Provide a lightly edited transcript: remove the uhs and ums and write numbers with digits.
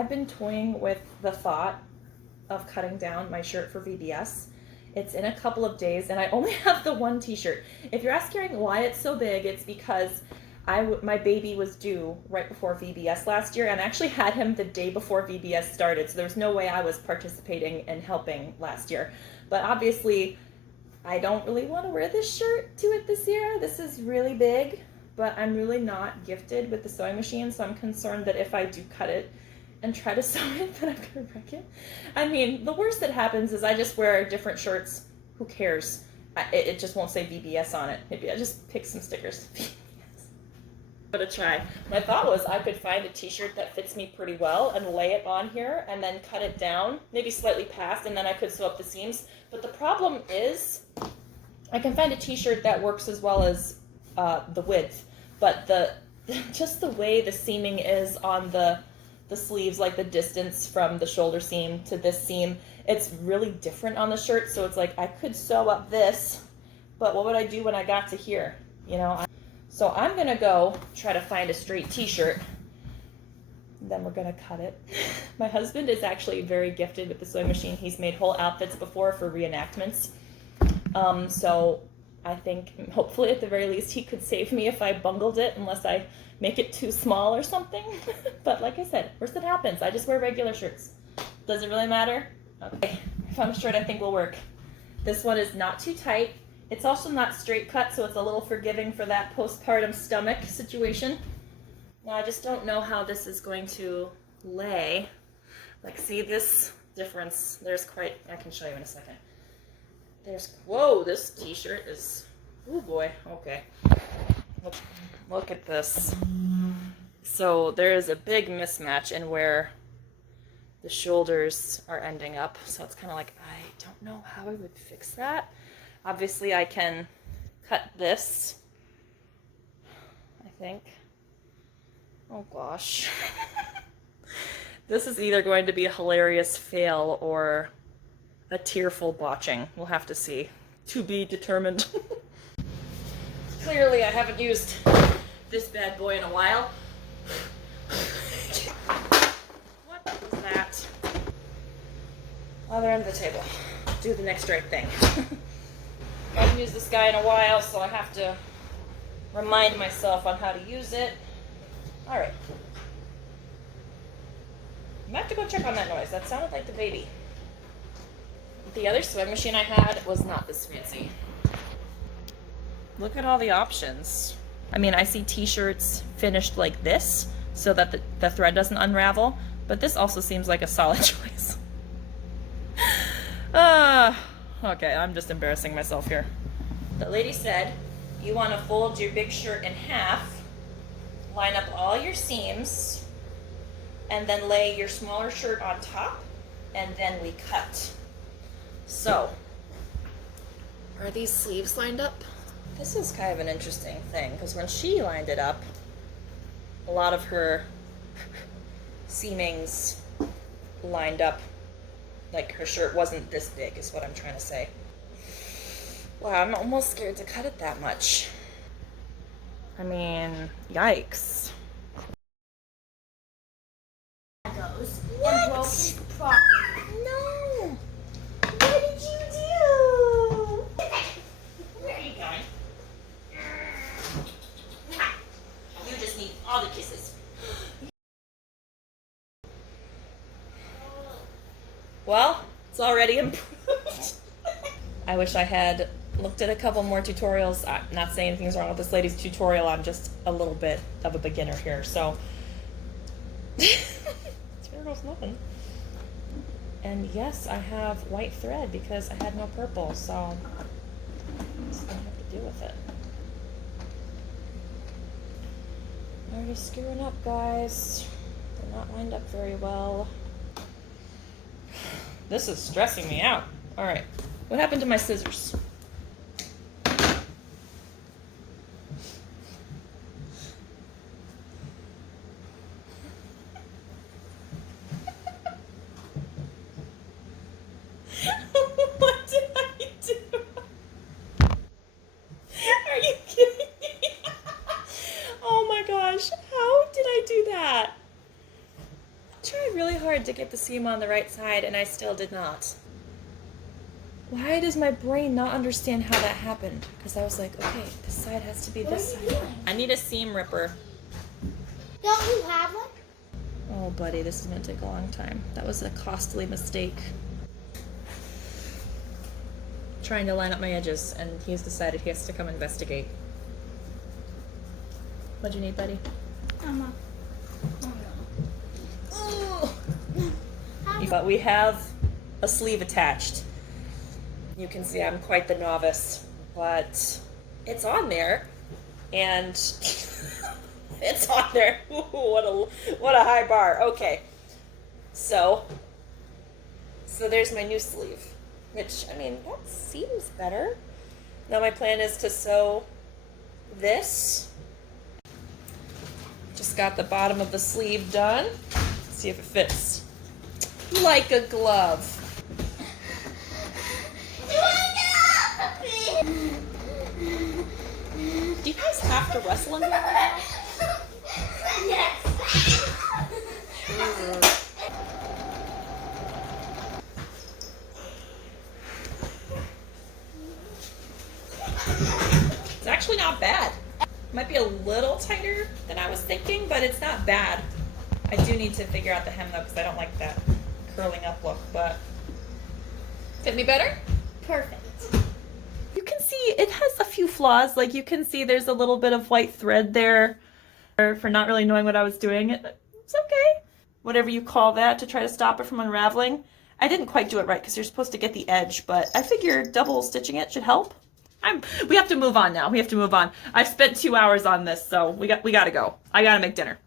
I've been toying with the thought of cutting down my shirt for VBS. It's in a couple of days and I only have the one t-shirt. If you're asking why it's so big, it's because my baby was due right before VBS last year, and I actually had him the day before VBS started, so there was no way I was participating and helping last year. But obviously, I don't really want to wear this shirt to it this year. This is really big, but I'm really not gifted with the sewing machine, so I'm concerned that if I do cut it and try to sew it, that I'm going to wreck it. I mean, the worst that happens is I just wear different shirts. Who cares? It just won't say VBS on it. Maybe I just pick some stickers. But a try. My thought was I could find a t-shirt that fits me pretty well and lay it on here and then cut it down, maybe slightly past, and then I could sew up the seams. But the problem is I can find a t-shirt that works as well as the width, but just the way the seaming is on the sleeves, like the distance from the shoulder seam to this seam, it's really different on the shirt. So it's like I could sew up this, but what would I do when I got to here? You know? So I'm gonna go try to find a straight t-shirt, then we're gonna cut it. My husband is actually very gifted with the sewing machine. He's made whole outfits before for reenactments. So I think hopefully at the very least he could save me if I bungled it, unless I make it too small or something. But like I said, worst that happens, I just wear regular shirts. Does it really matter? Okay, I found a shirt I think will work. This one is not too tight. It's also not straight cut, so it's a little forgiving for that postpartum stomach situation. Now I just don't know how this is going to lay. Like, see this difference? There's quite, I can show you in a second. Whoa, this t-shirt is, oh boy, okay. Look at this. So there is a big mismatch in where the shoulders are ending up. So it's kind of like, I don't know how I would fix that. Obviously I can cut this, I think. Oh gosh. This is either going to be a hilarious fail or a tearful botching. We'll have to see. To be determined. Clearly I haven't used this bad boy in a while. What was that? Other end of the table. Do the next right thing. I haven't used this guy in a while, so I have to remind myself on how to use it. Alright. I might have to go check on that noise. That sounded like the baby. The other sewing machine I had was not this fancy. Look at all the options. I mean, I see t-shirts finished like this so that the thread doesn't unravel, but this also seems like a solid choice. Okay, I'm just embarrassing myself here. The lady said, you want to fold your big shirt in half, line up all your seams, and then lay your smaller shirt on top, and then we cut. So, are these sleeves lined up? This is kind of an interesting thing, because when she lined it up, a lot of her seamings lined up. Like, her shirt wasn't this big, is what I'm trying to say. Wow, I'm almost scared to cut it that much. I mean, yikes. What? No! What did you do? Where are you going? You just need all the kisses. Well, it's already improved. I wish I had looked at a couple more tutorials. I'm not saying anything's wrong with this lady's tutorial. I'm just a little bit of a beginner here, so. There goes nothing. And yes, I have white thread because I had no purple, so I'm just gonna have to deal with it. Already screwing up, guys. They're not lined up very well. This is stressing me out. All right, what happened to my scissors? What did I do? Are you kidding me? Oh my gosh, how did I do that? I'm trying really hard to get the seam on the right side, and I still did not. Why does my brain not understand how that happened? Because I was like, okay, this side has to be this side. I need a seam ripper. Don't you have one? Oh, buddy, this is going to take a long time. That was a costly mistake. Trying to line up my edges, and he's decided he has to come investigate. What'd you need, buddy? But we have a sleeve attached. You can see I'm quite the novice, but it's on there, and it's on there. Ooh, what a high bar. Okay, so there's my new sleeve, which, I mean, that seems better. Now my plan is to sew this. Just got the bottom of the sleeve done. See if it fits like a glove. Do you guys have to wrestle in here right now? Yes. It's actually not bad. Might be a little tighter than I was thinking, but it's not bad. I do need to figure out the hem though, because I don't like that curling up look, but fit me better? Perfect. You can see it has a few flaws. Like, you can see there's a little bit of white thread there for not really knowing what I was doing. It's okay. Whatever you call that, to try to stop it from unraveling. I didn't quite do it right because you're supposed to get the edge, but I figure double stitching it should help. We have to move on now. We have to move on. I've spent 2 hours on this, so we got to go. I got to make dinner.